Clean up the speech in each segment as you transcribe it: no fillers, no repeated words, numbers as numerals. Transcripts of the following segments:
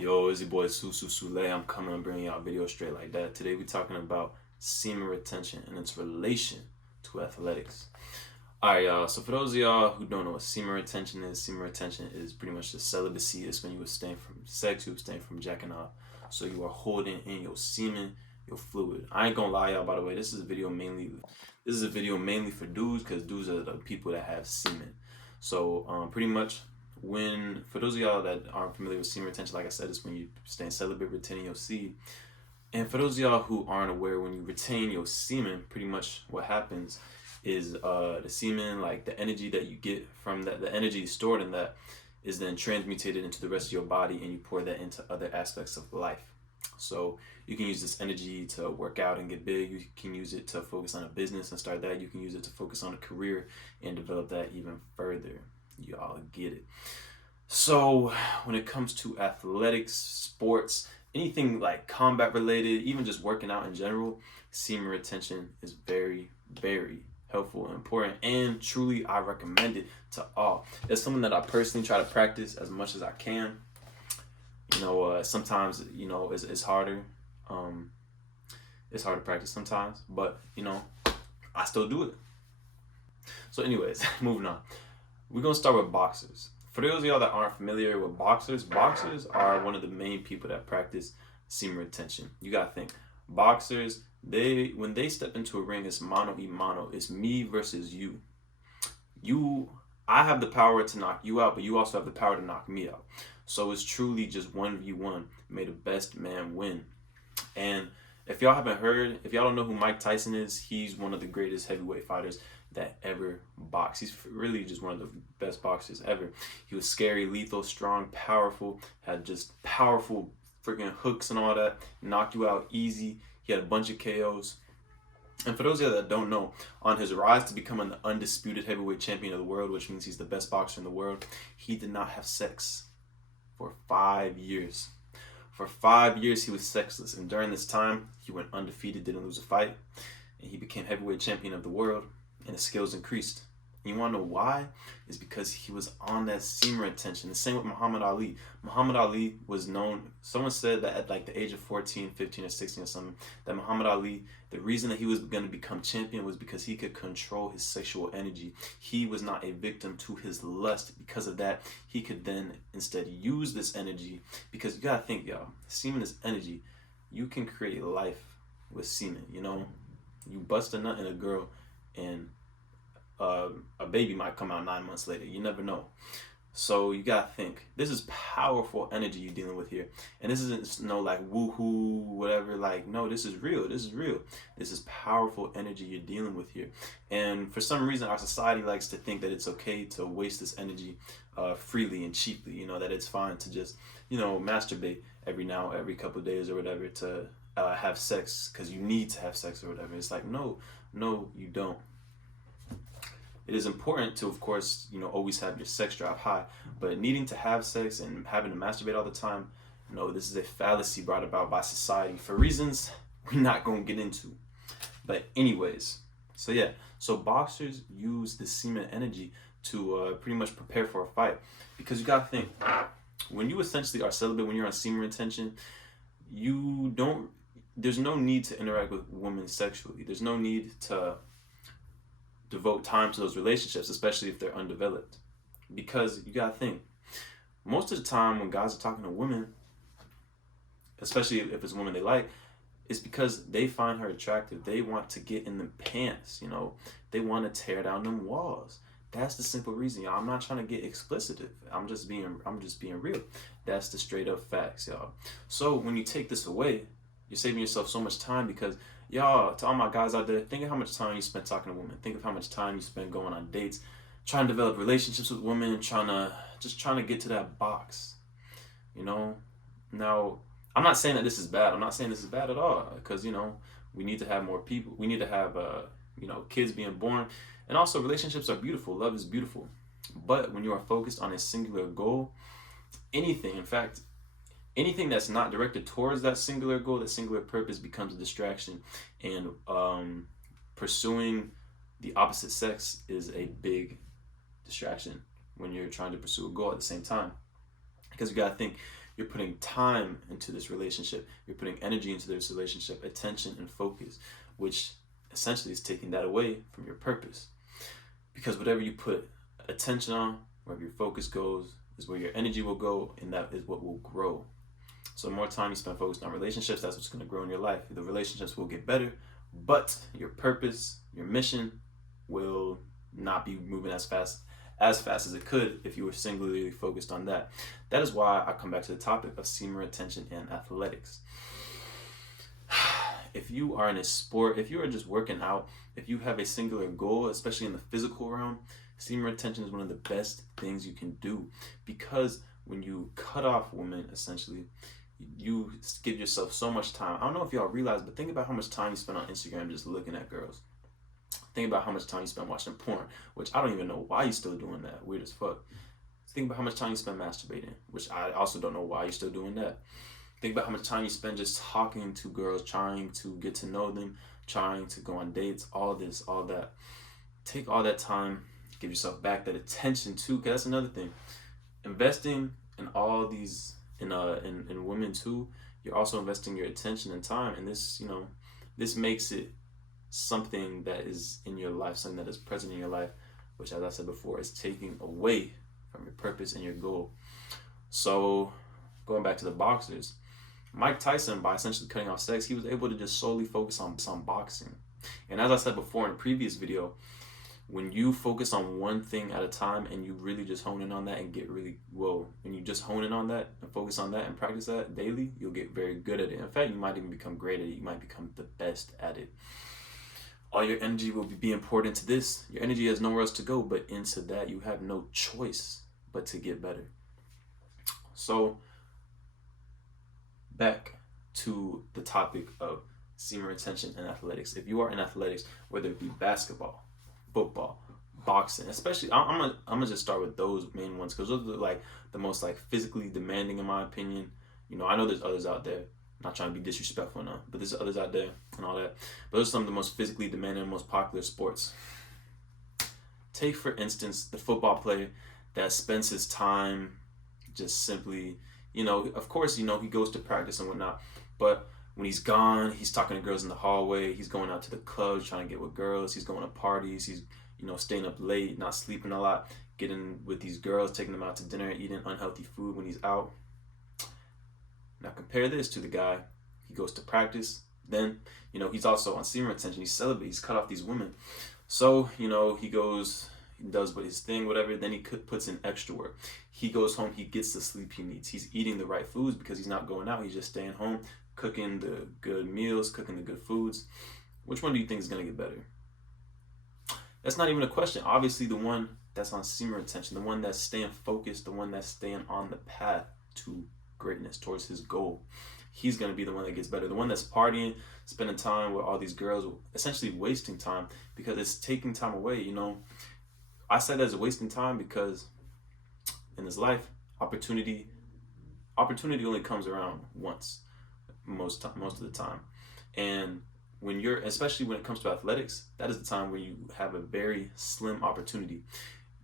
Yo, it's your boy Susu Sule. I'm coming and bringing y'all a video straight like that. Today we're talking about semen retention and its relation to athletics. Alright, y'all. So for those of y'all who don't know what semen retention is pretty much the celibacy. It's when you abstain from sex, you abstain from jacking off. So you are holding in your semen, your fluid. I ain't gonna lie, y'all. By the way, this is a video mainly for dudes, because dudes are the people that have semen. So pretty much, for those of y'all that aren't familiar with semen retention, like I said, it's when you stay celibate, retaining your seed. And for those of y'all who aren't aware, when you retain your semen, pretty much what happens is the semen, like the energy that you get from that, the energy stored in that is then transmutated into the rest of your body, and you pour that into other aspects of life. So you can use this energy to work out and get big. You can use it to focus on a business and start that. You can use it to focus on a career and develop that even further. Y'all get it. So when it comes to athletics, sports, anything like combat related, even just working out in general, semen retention is very, very helpful and important, and truly I recommend it to all. It's something that I personally try to practice as much as I can. Sometimes it's harder. It's hard to practice sometimes, but I still do it. So anyways, moving on. We're gonna start with boxers. For those of y'all that aren't familiar with boxers, boxers are one of the main people that practice semen retention. You gotta think, boxers, when they step into a ring, it's mano y mano. It's me versus you. I have the power to knock you out, but you also have the power to knock me out. So it's truly just 1v1. May the best man win. And if y'all don't know who Mike Tyson is, he's one of the greatest heavyweight fighters that ever boxed. He's really just one of the best boxers ever. He was scary, lethal, strong, powerful, had just powerful freaking hooks and all that, knocked you out easy. He had a bunch of KOs. And for those of you that don't know, on his rise to becoming the undisputed heavyweight champion of the world, which means he's the best boxer in the world, he did not have sex for 5 years. For 5 years, he was sexless. And during this time, he went undefeated, didn't lose a fight. And he became heavyweight champion of the world, and his skills increased. And you want to know why? It's because he was on that semen retention. The same with Muhammad Ali. Muhammad Ali was known, someone said that at like the age of 14, 15, or 16 or something, that Muhammad Ali, the reason that he was going to become champion was because he could control his sexual energy. He was not a victim to his lust. Because of that, he could then instead use this energy, because you got to think, y'all, semen is energy. You can create life with semen, You bust a nut in a girl, and a baby might come out 9 months later. You never know. So you gotta think, this is powerful energy you're dealing with here. And this isn't no like woohoo, whatever. Like, no, this is real. This is real. This is powerful energy you're dealing with here. And for some reason, our society likes to think that it's okay to waste this energy freely and cheaply. That it's fine to just, masturbate every couple of days or whatever to have sex because you need to have sex or whatever. It's like, no, you don't. It is important to, of course, always have your sex drive high, but needing to have sex and having to masturbate all the time, no, this is a fallacy brought about by society for reasons we're not going to get into. But anyways, so boxers use the semen energy to pretty much prepare for a fight, because you got to think, when you essentially are celibate, when you're on semen retention, there's no need to interact with women sexually. There's no need to devote time to those relationships, especially if they're undeveloped. Because you gotta think, most of the time when guys are talking to women, especially if it's a woman they like, it's because they find her attractive. They want to get in the pants, They want to tear down them walls. That's the simple reason, y'all. I'm not trying to get explicit. I'm just being real. That's the straight up facts, y'all. So when you take this away, you're saving yourself so much time, because y'all, to all my guys out there, think of how much time you spend talking to women. Think of how much time you spend going on dates, trying to develop relationships with women, trying to get to that box. Now, I'm not saying that this is bad. I'm not saying this is bad at all, because we need to have more people. We need to have kids being born, and also relationships are beautiful. Love is beautiful, but when you are focused on a singular goal, anything that's not directed towards that singular goal, that singular purpose, becomes a distraction. And pursuing the opposite sex is a big distraction when you're trying to pursue a goal at the same time. Because you gotta think, You're putting time into this relationship. You're putting energy into this relationship, attention and focus, which essentially is taking that away from your purpose. Because whatever you put attention on, wherever your focus goes, is where your energy will go, and that is what will grow. So the more time you spend focused on relationships, that's what's going to grow in your life. The relationships will get better, but your purpose, your mission will not be moving as fast as it could if you were singularly focused on that. That is why I come back to the topic of semen retention and athletics. If you are in a sport, if you are just working out, if you have a singular goal, especially in the physical realm, semen retention is one of the best things you can do, because when you cut off women, essentially, you give yourself so much time. I don't know if y'all realize, but think about how much time you spend on Instagram just looking at girls. Think about how much time you spend watching porn, which I don't even know why you're still doing that. Weird as fuck. Think about how much time you spend masturbating, which I also don't know why you're still doing that. Think about how much time you spend just talking to girls, trying to get to know them, trying to go on dates, all this, all that. Take all that time, give yourself back that attention too, because that's another thing. Investing in all these, in women too, you're also investing your attention and time, and this, this makes it something that is in your life, something that is present in your life, which, as I said before, is taking away from your purpose and your goal. So going back to the boxers, Mike Tyson, by essentially cutting off sex, he was able to just solely focus on boxing. And as I said before in a previous video, when you focus on one thing at a time and you really just hone in on that and get really, well, when you just hone in on that and focus on that and practice that daily, you'll get very good at it. In fact, you might even become great at it. You might become the best at it. All your energy will be being poured into this. Your energy has nowhere else to go but into that. You have no choice but to get better. So back to the topic of semen retention and athletics. If you are in athletics, whether it be basketball, football, boxing, especially, I'm gonna just start with those main ones, because those are like the most like physically demanding in my opinion. I know there's others out there. I'm not trying to be disrespectful now, but there's others out there and all that. But those are some of the most physically demanding and most popular sports. Take, for instance, the football player that spends his time just simply, of course, he goes to practice and whatnot, but when he's gone, he's talking to girls in the hallway, he's going out to the clubs, trying to get with girls, he's going to parties, he's, staying up late, not sleeping a lot, getting with these girls, taking them out to dinner, eating unhealthy food when he's out. Now compare this to the guy, he goes to practice, then, he's also on semen retention, he's celibate, he's cut off these women. So, he goes, he does his thing, whatever, then he puts in extra work. He goes home, he gets the sleep he needs. He's eating the right foods because he's not going out, he's just staying home, cooking the good meals, cooking the good foods. Which one do you think is going to get better? That's not even a question. Obviously, the one that's on semen retention, the one that's staying focused, the one that's staying on the path to greatness, towards his goal, he's going to be the one that gets better. The one that's partying, spending time with all these girls, essentially wasting time because it's taking time away. I said as wasting time because in this life, opportunity only comes around once, most of the time. And especially when it comes to athletics, that is the time where you have a very slim opportunity.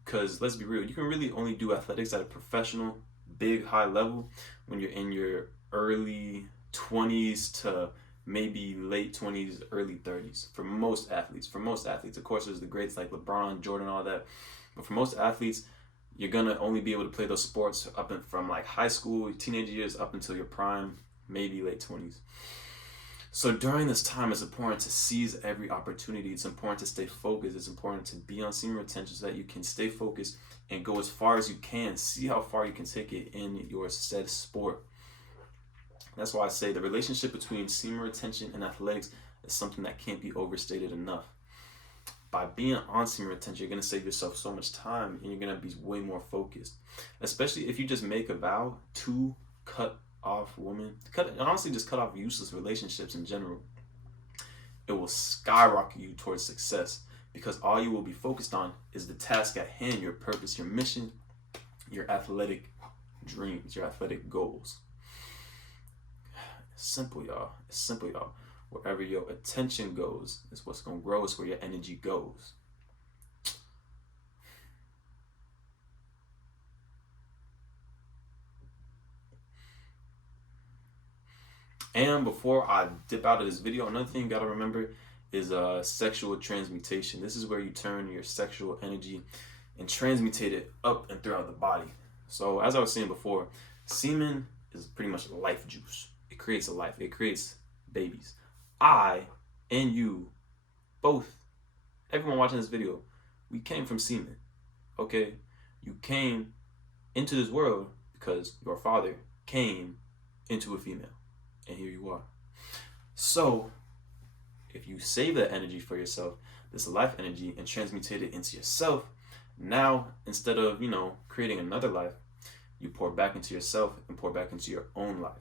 Because let's be real, you can really only do athletics at a professional, big, high level when you're in your early 20s to maybe late 20s, early 30s. For most athletes, of course, there's the greats like LeBron, Jordan, all that. But for most athletes, you're gonna only be able to play those sports from like high school, teenage years, up until your prime, maybe late 20s. So during this time, it's important to seize every opportunity. It's important to stay focused. It's important to be on semen retention so that you can stay focused and go as far as you can. See how far you can take it in your said sport. That's why I say the relationship between semen retention and athletics is something that can't be overstated enough. By being on semen retention, you're going to save yourself so much time and you're going to be way more focused. Especially if you just make a vow to cut off women, honestly just cut off useless relationships in general. It will skyrocket you towards success because all you will be focused on is the task at hand, your purpose, your mission, your athletic dreams, your athletic goals. It's simple, y'all. Wherever your attention goes is what's going to grow. It's where your energy goes. And before I dip out of this video, another thing you gotta remember is sexual transmutation. This is where you turn your sexual energy and transmutate it up and throughout the body. So as I was saying before, semen is pretty much life juice. It creates a life. It creates babies. I and you, both, everyone watching this video, we came from semen. Okay? You came into this world because your father came into a female. And here you are. So, if you save that energy for yourself, this life energy, and transmutate it into yourself, now, instead of, creating another life, you pour back into yourself and pour back into your own life.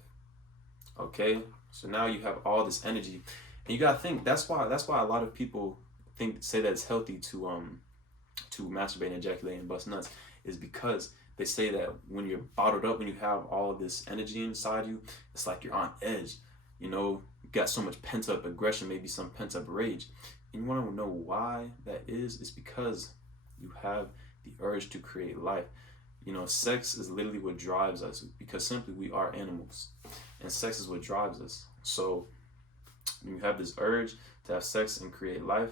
Okay? So now you have all this energy. And you gotta think, that's why a lot of people say that it's healthy to masturbate and ejaculate and bust nuts, is because they say that when you're bottled up, when you have all of this energy inside you, it's like you're on edge. You got so much pent up aggression, maybe some pent up rage. And you want to know why that is? It's because you have the urge to create life. Sex is literally what drives us, because simply we are animals, and sex is what drives us. So when you have this urge to have sex and create life,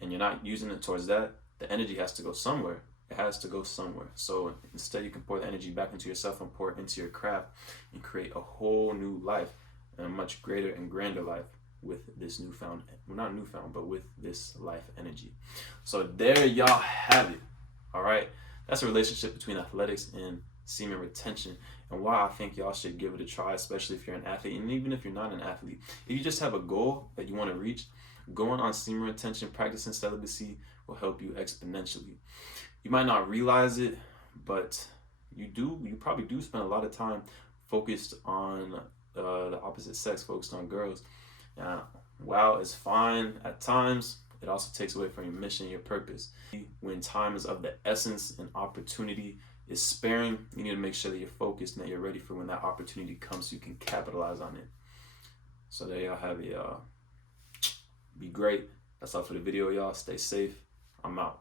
and you're not using it towards that, the energy has to go somewhere. It has to go somewhere. So instead, you can pour the energy back into yourself and pour it into your craft and create a whole new life, and a much greater and grander life with this newfound, well, not newfound, but with this life energy. So there y'all have it. All right. That's a relationship between athletics and semen retention, and why I think y'all should give it a try, especially if you're an athlete, and even if you're not an athlete. If you just have a goal that you want to reach, going on semen retention, practicing celibacy will help you exponentially. You might not realize it, but you probably do spend a lot of time focused on the opposite sex, focused on girls. Now, while it's fine at times, it also takes away from your mission, your purpose. When time is of the essence and opportunity is sparing, you need to make sure that you're focused and that you're ready for when that opportunity comes so you can capitalize on it. So there y'all have it. Be great. That's all for the video, y'all. Stay safe. I'm out.